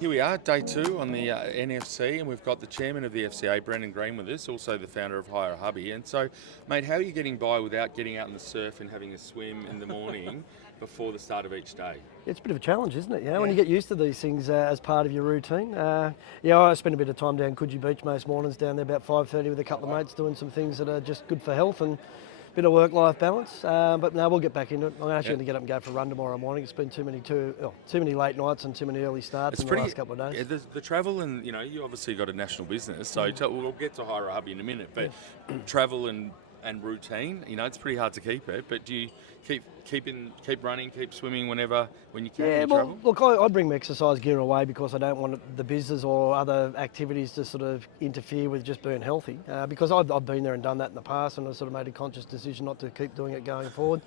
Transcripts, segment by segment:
Here we are, day 2 on the NFC, and we've got the chairman of the FCA, Brendan Green, with us, also the founder of A Hubby. And so, mate, how are you getting by without getting out in the surf and having a swim in the morning before the start of each day? It's a bit of a challenge, isn't it? When you get used to these things as part of your routine. I spend a bit of time down Coogee Beach most mornings, down there about 5:30 with a couple of mates, doing some things that are just good for health and a bit of work-life balance. But no, we'll get back into it. I'm actually going to get up and go for a run tomorrow morning. It's been too many late nights and too many early starts in the last couple of days. Yeah, the travel and, you obviously got a national business, so we'll get to A Hubby in a minute, but travel and routine, it's pretty hard to keep it, but do you keep running, keep swimming when you can? Yeah, well, look, I bring my exercise gear away because I don't want the business or other activities to sort of interfere with just being healthy. Because I've been there and done that in the past, and I sort of made a conscious decision not to keep doing it going forward.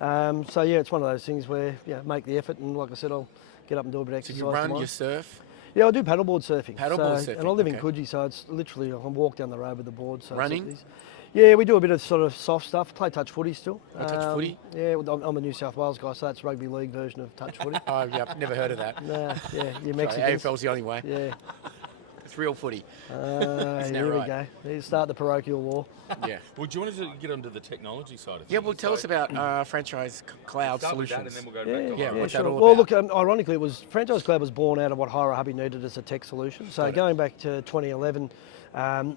It's one of those things where make the effort, and like I said, I'll get up and do a bit of exercise. So you run, tomorrow. you surf? Yeah, I do paddleboard surfing. Surfing, and I live in Coogee, so it's literally I can walk down the road with the board. So running? Yeah, we do a bit of sort of soft stuff. Play touch footy still. Touch footy? Yeah, I'm a New South Wales guy, so that's rugby league version of touch footy. Oh, yeah, I've never heard of that. You're Mexican. AFL's the only way. Yeah. It's real footy. Here we go. You start the parochial war. Yeah. Well, do you want to get onto the technology side of things? Yeah, well, tell us about Franchise Cloud Start Solutions. with that and then we'll go back to what's that sure. all Well, about? look, ironically, Franchise Cloud was born out of what A Hubby needed as a tech solution. So going back to 2011,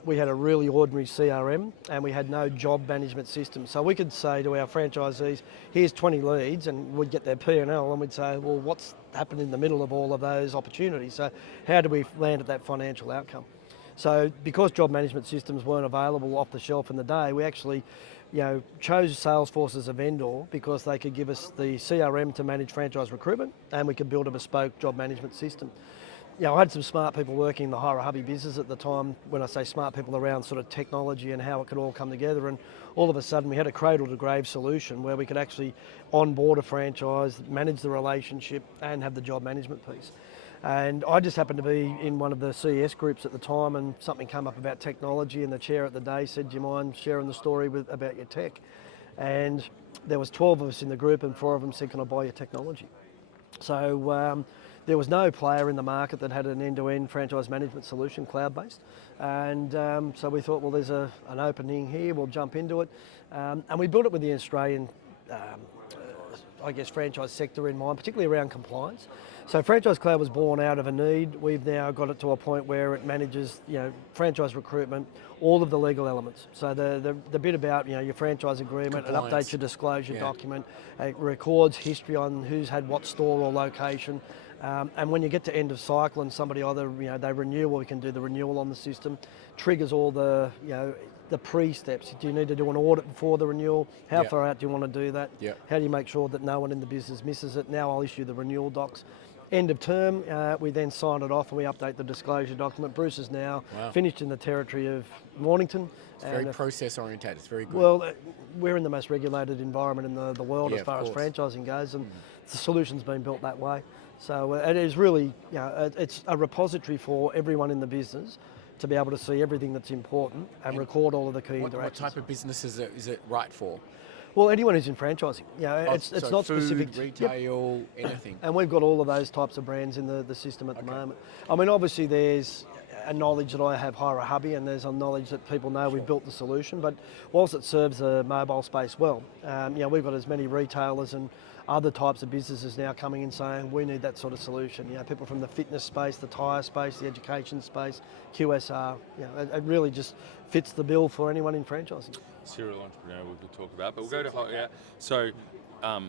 we had a really ordinary CRM and we had no job management system. So we could say to our franchisees, here's 20 leads, and we'd get their P&L and we'd say, well, what's happened in the middle of all of those opportunities? So how do we land at that financial outcome? So because job management systems weren't available off the shelf in the day, we actually chose Salesforce as a vendor because they could give us the CRM to manage franchise recruitment, and we could build a bespoke job management system. I had some smart people working in the A Hubby business at the time. When I say smart people, around sort of technology and how it could all come together, and all of a sudden we had a cradle to grave solution where we could actually onboard a franchise, manage the relationship and have the job management piece. And I just happened to be in one of the CES groups at the time, and something came up about technology, and the chair at the day said, do you mind sharing the story about your tech? And there was 12 of us in the group, and 4 of them said, can I buy your technology? So there was no player in the market that had an end-to-end franchise management solution, cloud-based. And so we thought, well, there's an opening here, we'll jump into it. And we built it with the Australian franchise sector in mind, particularly around compliance. So Franchise Cloud was born out of a need. We've now got it to a point where it manages, franchise recruitment, all of the legal elements. So the bit about, your franchise agreement, it updates your disclosure document, it records history on who's had what store or location. And when you get to end of cycle and somebody either, they renew, or we can do the renewal on the system, triggers all the, the pre-steps. Do you need to do an audit before the renewal? How far out do you want to do that? How do you make sure that no one in the business misses it? Now I'll issue the renewal docs. End of term, we then sign it off and we update the disclosure document. Bruce is now finished in the territory of Mornington. It's very process oriented, it's very good. Well, we're in the most regulated environment in the world as far as franchising goes, and the solution's been built that way. So it is really, it's a repository for everyone in the business to be able to see everything that's important and record all of the key interactions. What type of business is it right for? Well, anyone who's in franchising. It's not food, specific to retail, anything. And we've got all of those types of brands in the system at the moment. I mean, obviously there's a knowledge that I have A Hubby, and there's a knowledge that people know we've built the solution, but whilst it serves the mobile space well, we've got as many retailers and other types of businesses now coming in saying we need that sort of solution. People from the fitness space, the tyre space, the education space, QSR. It really just fits the bill for anyone in franchising. Serial entrepreneur we could talk about, but we'll go to So, A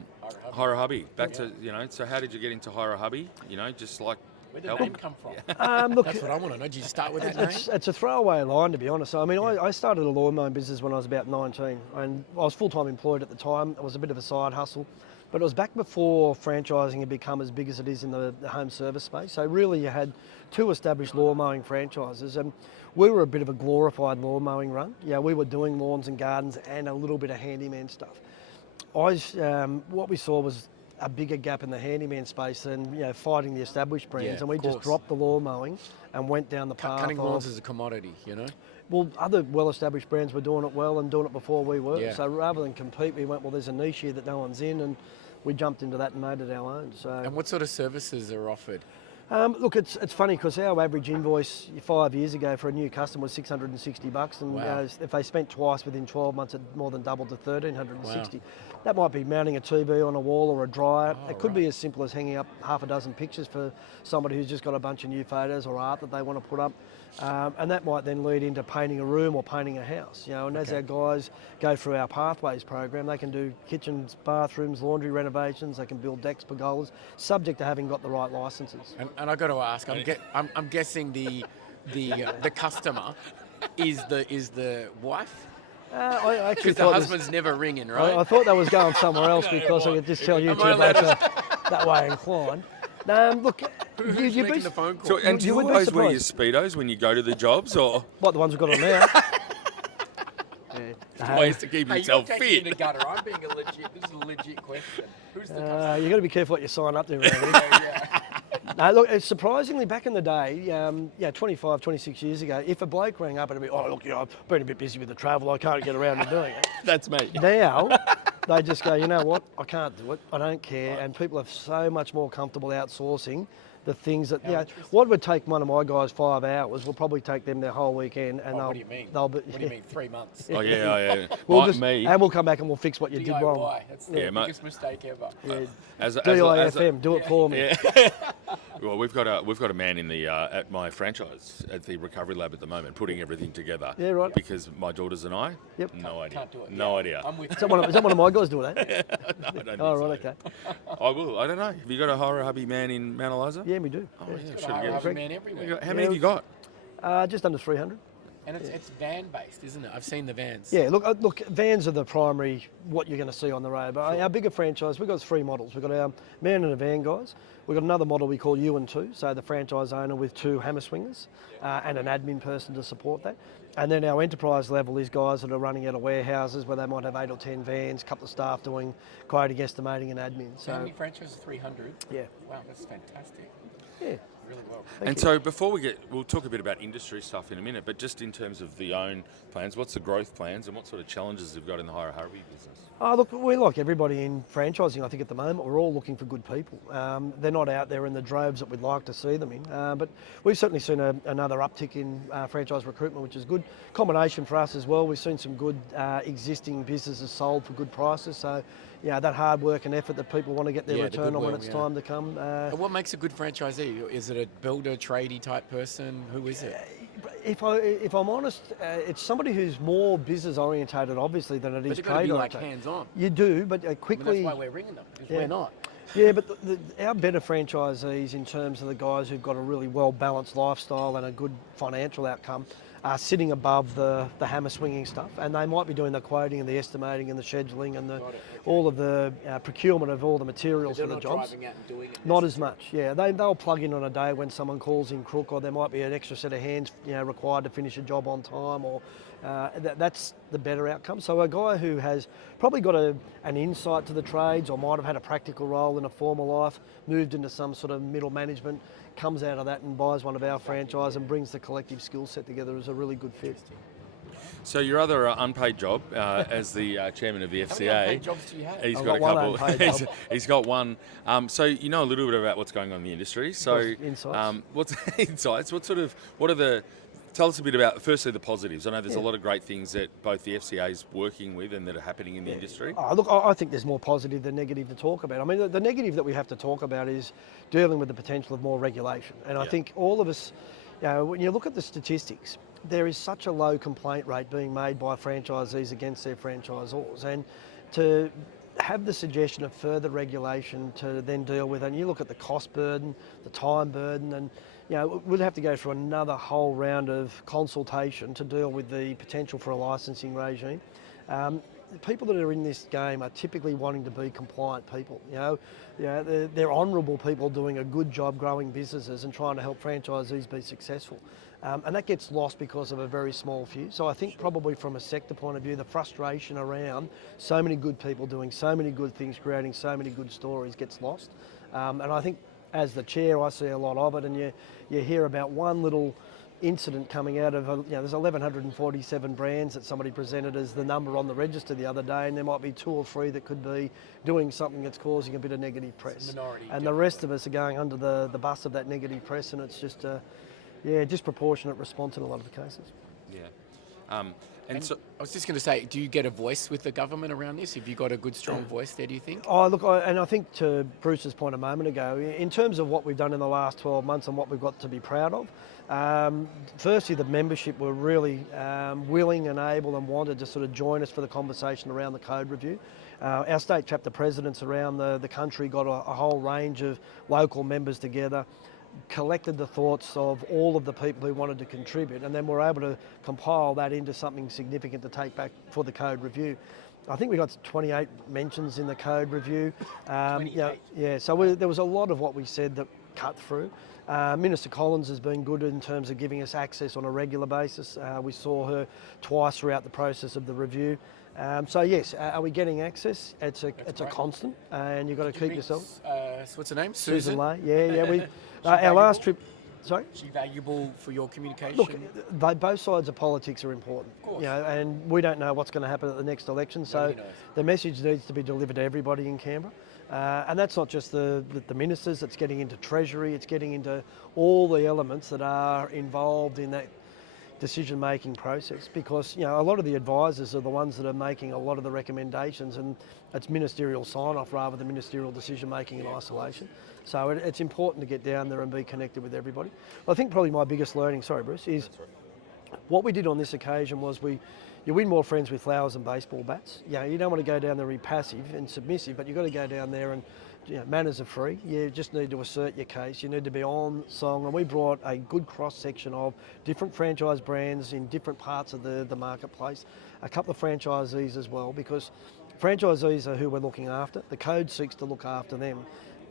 Hubby. Back to So, how did you get into A Hubby? Just like. Where did the name come from? Look, that's what I want to know. Did you start with that name? It's a throwaway line, to be honest. I mean, I started a lawn mowing business when I was about 19, and I was full-time employed at the time. It was a bit of a side hustle. But it was back before franchising had become as big as it is in the home service space. So really you had 2 established lawn mowing franchises, and we were a bit of a glorified lawn mowing run. We were doing lawns and gardens and a little bit of handyman stuff. What we saw was a bigger gap in the handyman space than fighting the established brands, and we just dropped the lawn mowing and went down the path. Cutting lawns is a commodity, Well, other well-established brands were doing it well and doing it before we were. So rather than compete, we went, well, there's a niche here that no one's in, and we jumped into that and made it our own. So. And what sort of services are offered? Look, it's funny because our average invoice 5 years ago for a new customer was $660, and Wow. if they spent twice within 12 months, it more than doubled to $1,360. Wow. That might be mounting a TV on a wall or a dryer. Oh, it could right. be as simple as hanging up half a dozen pictures for somebody who's just got a bunch of new photos or art that they want to put up. And that might then lead into painting a room or painting a house. And as our guys go through our Pathways program, they can do kitchens, bathrooms, laundry renovations, they can build decks, pergolas, subject to having got the right licences. And I got to ask, I'm guessing the customer is the wife. I actually Because the thought husband's never ringing, right? I thought that was going somewhere else because I could just tell you Am two I allowed blokes are that way inclined. Look, Who's you'd making be the phone call? So, and do you would be always wear your surprised. Speedos when you go to the jobs, or What, the ones we've got on now? ways to keep Hey, yourself you're taking fit? the gutter. I'm being a legit. This is a legit question. Who's the customer? You've got to be careful what you sign up to around here. Yeah. No, look, it's surprisingly back in the day, 25, 26 years ago, if a bloke rang up and it'd be, oh, look, I've been a bit busy with the travel, I can't get around to doing it. That's me. Now, they just go, you know what, I can't do it, I don't care, and people are so much more comfortable outsourcing the things that, what would take one of my guys 5 hours will probably take them their whole weekend, and What do you mean? they'll be, What do you mean? 3 months. Oh yeah. We'll Like just, me. and we'll come back and we'll fix what you did wrong. DIY. That's the Yeah, mate. biggest mistake ever. Yeah. As DIFM, do it for me. Yeah. Well, we've got a man in the at my franchise at the recovery lab at the moment, putting everything together. Yeah, right. Because my daughters and I, Yep. no idea, Can't do it. no idea. I'm with Is that one of my guys doing that? No, I don't think Oh, so. right, okay. I will. I don't know. Have you got a horror hubby man in Mount Eliza? Yeah, we do. Oh, Yeah. yeah. Got Should a have Harvey man everywhere. How many have you got? Just under 300. And it's van based, isn't it? I've seen the vans. Yeah, look, vans are the primary, what you're going to see on the road. But our bigger franchise, we've got 3 models. We've got our man in a van guys. We've got another model we call U&2, so the franchise owner with 2 hammer swingers and an admin person to support that. And then our enterprise level is guys that are running out of warehouses where they might have 8 or 10 vans, a couple of staff doing quoting, estimating and admin. So how So, many franchises? 300. yeah, Wow, that's fantastic. yeah. Really well. And so before we'll talk a bit about industry stuff in a minute, but just in terms of the own plans, what's the growth plans and what sort of challenges you've got in the hire hubby business? Oh, look, we're like everybody in franchising, I think, at the moment. We're all looking for good people. They're not out there in the droves that we'd like to see them in. But we've certainly seen another uptick in franchise recruitment, which is good. Combination for us as well. We've seen some good existing businesses sold for good prices. So, that hard work and effort that people want to get their Yeah, the return on when goodwill, it's yeah. time to come. And what makes a good franchisee? Is it a builder, tradie type person? Who is it? If I'm honest, it's somebody who's more business orientated, obviously, than it But is you've got to trade be like orientated. hands-on. You do, but I mean, quickly. that's why we're ringing them, because Yeah. we're not. Yeah, but our better franchisees, in terms of the guys who've got a really well-balanced lifestyle and a good financial outcome, are sitting above the hammer swinging stuff, and they might be doing the quoting and the estimating and the scheduling and all of the procurement of all the materials for the jobs. driving out and doing it. Not as much, yeah. They'll plug in on a day when someone calls in crook, or there might be an extra set of hands, required to finish a job on time, or that's the better outcome. So a guy who has probably got an insight to the trades, or might have had a practical role in a former life, moved into some sort of middle management, comes out of that and buys one of our franchise and brings the collective skill set together, is a really good fit. So your other unpaid job as the chairman of the How many FCA, unpaid jobs do you have? he's I've got a got one couple. unpaid job. He's got one. So you know a little bit about what's going on in the industry. So Insights. what's insights? Tell us a bit about, firstly, the positives. I know there's a lot of great things that both the FCA is working with and that are happening in the industry. Oh, look, I think there's more positive than negative to talk about. I mean, the negative that we have to talk about is dealing with the potential of more regulation. And I think all of us, when you look at the statistics, there is such a low complaint rate being made by franchisees against their franchisors. And to have the suggestion of further regulation to then deal with, and you look at the cost burden, the time burden, and we'll have to go through another whole round of consultation to deal with the potential for a licensing regime. The people that are in this game are typically wanting to be compliant people. They're honourable people doing a good job growing businesses and trying to help franchisees be successful. And that gets lost because of a very small few. So I think probably from a sector point of view, the frustration around so many good people doing so many good things, creating so many good stories gets lost. And I think as the chair, I see a lot of it, and you hear about one little incident coming out of, there's 1,147 brands that somebody presented as the number on the register the other day, and there might be 2 or 3 that could be doing something that's causing a bit of negative press. Minority, and the rest of us are going under the bus of that negative press, and it's just a disproportionate response in a lot of the cases. Yeah. And so, I was just going to say, do you get a voice with the government around this? Have you got a good, strong voice there, do you think? Oh, look, and I think to Bruce's point a moment ago, in terms of what we've done in the last 12 months and what we've got to be proud of, firstly, the membership were really willing and able and wanted to sort of join us for the conversation around the code review. Our state chapter presidents around the country got a whole range of local members together, collected the thoughts of all of the people who wanted to contribute, and then we're able to compile that into something significant to take back for the code review. I think we got 28 mentions in the code review. So there was a lot of what we said that cut through. Minister Collins has been good in terms of giving us access on a regular basis. We saw her twice throughout the process of the review. So yes, are we getting access? It's a constant, and you've got to keep yourself. What's her name? Susan Lay. Yeah. Our last trip. Sorry. Is she valuable for your communication? Look, both sides of politics are important. Of course. And we don't know what's going to happen at the next election. So the message needs to be delivered to everybody in Canberra. And that's not just the ministers, it's getting into Treasury, it's getting into all the elements that are involved in that decision-making process, because a lot of the advisors are the ones that are making a lot of the recommendations, and it's ministerial sign-off rather than ministerial decision-making in isolation. So it's important to get down there and be connected with everybody. I think probably my biggest learning, sorry Bruce, is what we did on this occasion was you win more friends with flowers and baseball bats. You don't want to go down there and be passive and submissive, but you've got to go down there and manners are free. You just need to assert your case. You need to be on song. And we brought a good cross-section of different franchise brands in different parts of the marketplace. A couple of franchisees as well, because franchisees are who we're looking after. The code seeks to look after them.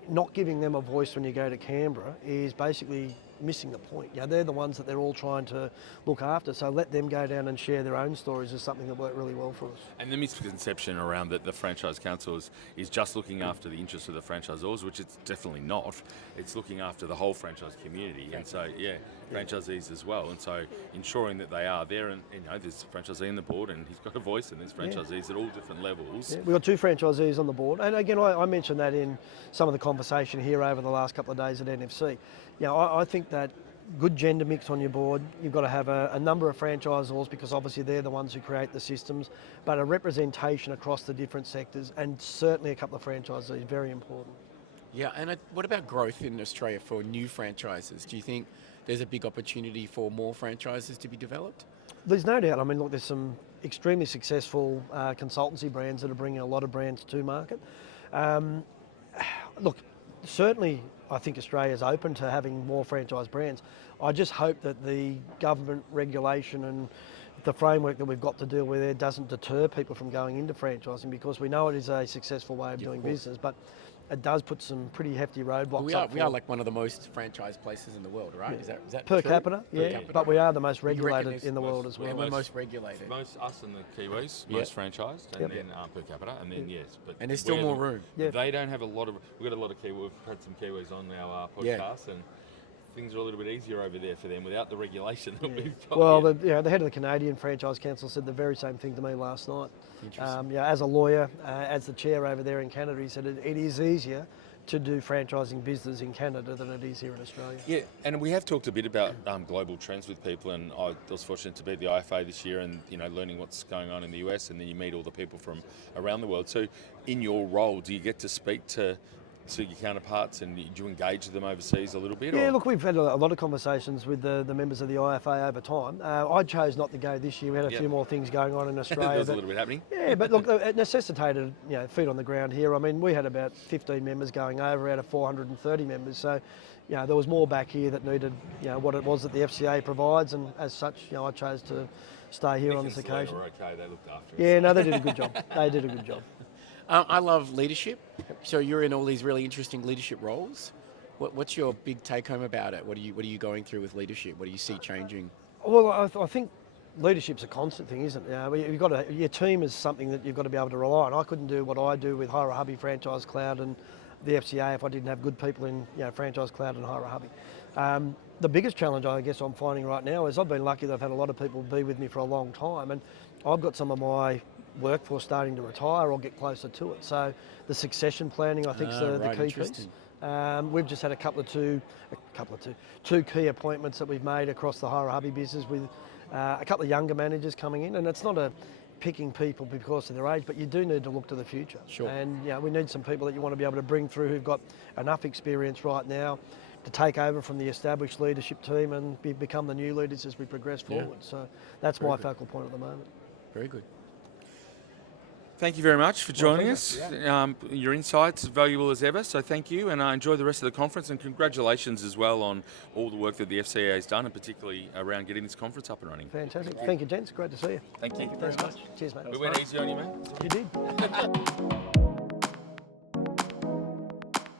Not giving them a voice when you go to Canberra is basically missing the point. They're the ones that they're all trying to look after, so let them go down and share their own stories is something that worked really well for us. And the misconception around that the Franchise Council is just looking after the interests of the franchisors, which it's definitely not. It's looking after the whole franchise community, and so franchisees as well, and so ensuring that they are there, and there's a franchisee on the board and he's got a voice, and there's franchisees at all different levels. We've got 2 franchisees on the board, and again I mentioned that in some of the conversation here over the last couple of days at NFC. I think that good gender mix on your board, you've got to have a number of franchisors, because obviously they're the ones who create the systems, but a representation across the different sectors, and certainly a couple of franchisees, very important. Yeah, and what about growth in Australia for new franchises? Do you think there's a big opportunity for more franchises to be developed? There's no doubt. I mean, look, there's some extremely successful consultancy brands that are bringing a lot of brands to market. Look, certainly I think Australia is open to having more franchise brands. I just hope that the government regulation and the framework that we've got to deal with there doesn't deter people from going into franchising, because we know it is a successful way of doing business, but it does put some pretty hefty roadblocks up. We are like one of the most franchised places in the world, right? Yeah. Is that per true? capita? Per capita. But we are the most regulated in the world as well. Yeah, we're most regulated. Most us and the Kiwis, most franchised, and then per capita, and then and there's still more room. They don't have a lot of. We've got a lot of Kiwis. We've had some Kiwis on our podcast, and things are a little bit easier over there for them without the regulation that we've got. Well, the head of the Canadian Franchise Council said the very same thing to me last night. As a lawyer, as the chair over there in Canada, he said it is easier to do franchising business in Canada than it is here in Australia. Yeah, and we have talked a bit about global trends with people, and I was fortunate to be at the IFA this year and learning what's going on in the US, and then you meet all the people from around the world. So in your role, do you get to speak to your counterparts, and do you engage them overseas a little bit? Yeah, look, we've had a lot of conversations with the members of the IFA over time. I chose not to go this year. We had a few more things going on in Australia. There was a little bit happening. Yeah, but look, it necessitated feet on the ground here. I mean, we had about 15 members going over out of 430 members. So, there was more back here that needed what it was that the FCA provides, and as such, I chose to stay here on this occasion. Okay, they looked after us. Yeah, no, they did a good job. They did a good job. I love leadership. So you're in all these really interesting leadership roles. What's your big take home about it? What are you going through with leadership? What do you see changing? Well, I think leadership's a constant thing, isn't it? Your team is something that you've got to be able to rely on. I couldn't do what I do with A Hubby Franchise Cloud and the FCA if I didn't have good people in Franchise Cloud and Hire a Hubby. The biggest challenge I guess I'm finding right now is I've been lucky that I've had a lot of people be with me for a long time, and I've got some of my workforce starting to retire or get closer to it. So the succession planning I think is the key piece. We've just had two key appointments that we've made across the Hire a Hubby business with a couple of younger managers coming in, and it's not a picking people because of their age, but you do need to look to the future. Sure. And we need some people that you want to be able to bring through who've got enough experience right now to take over from the established leadership team and become the new leaders as we progress forward. So that's my focal point at the moment. Very good. Thank you very much for joining us. Your insights are valuable as ever, so thank you, and I enjoy the rest of the conference, and congratulations as well on all the work that the FCA has done, and particularly around getting this conference up and running. Fantastic. Thank you, gents. Great to see you. Thank you. Thanks much. Cheers, mate. We went easy on you, mate. You did.